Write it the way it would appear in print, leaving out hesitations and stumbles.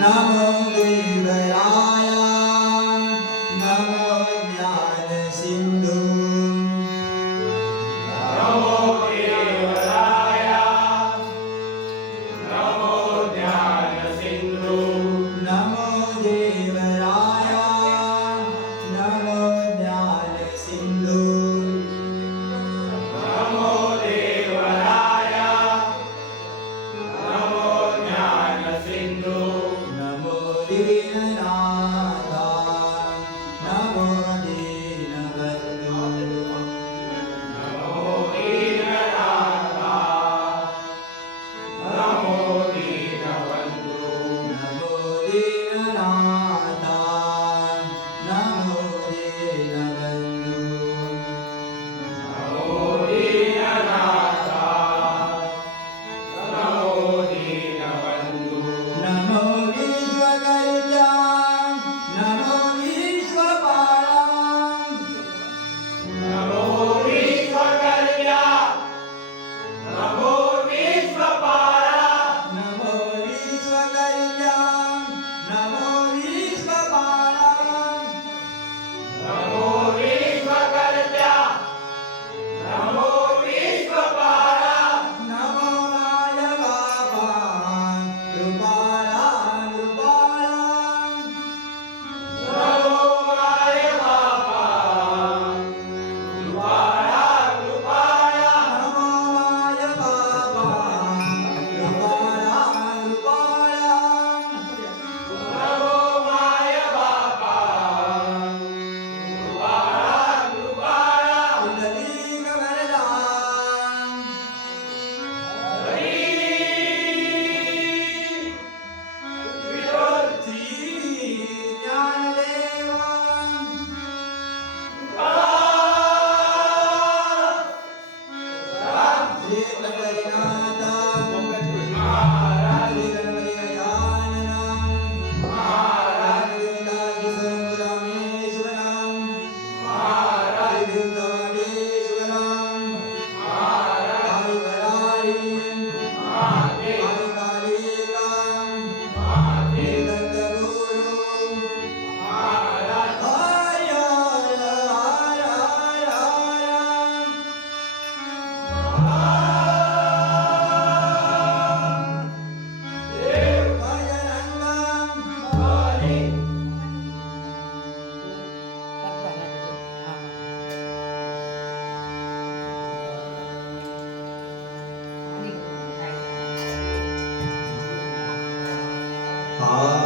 नमो देवराय नमो ज्ञान सिंधु नमो देवराय नमो ज्ञान सिंधु नमो देवराय नमो ज्ञान सिंधु नमो देवराय नमो ज्ञान सिंधु नमो दीननाथ नमो दीनबंधु नमो दीननाथ नमो दीनबंधु नमो दीननाथ नमो दीनबंधु नमो दीननाथ नमो दीनबंधु नमो विश्वकर्ता नमो विश्वपाला नमो विश्वकर्ता नमो विश्वपाला नमो विश्वकर्ता नमो विश्वपाला नमो विश्वकर्ता नमो विश्वपाला नमो माय बाबा कृपाला कृपाला नमो माय बापा कृपाला कृपाला नमो माय बाबा कृपाला कृपाला नमो माय बापा कृपाला कृपाला पुंडलीक वरदा हरी श्री ज्ञानदेव श्री पंढरीनाथ महाराज श्री गणपती गजानन महाराज रामेश्वरम महाराज श्रीवराडेश्वरम महाराज वरारी महादेव कालिका महादेव दत्तगुरु महाराज हर हर हर हर देव बजरंगम बली आ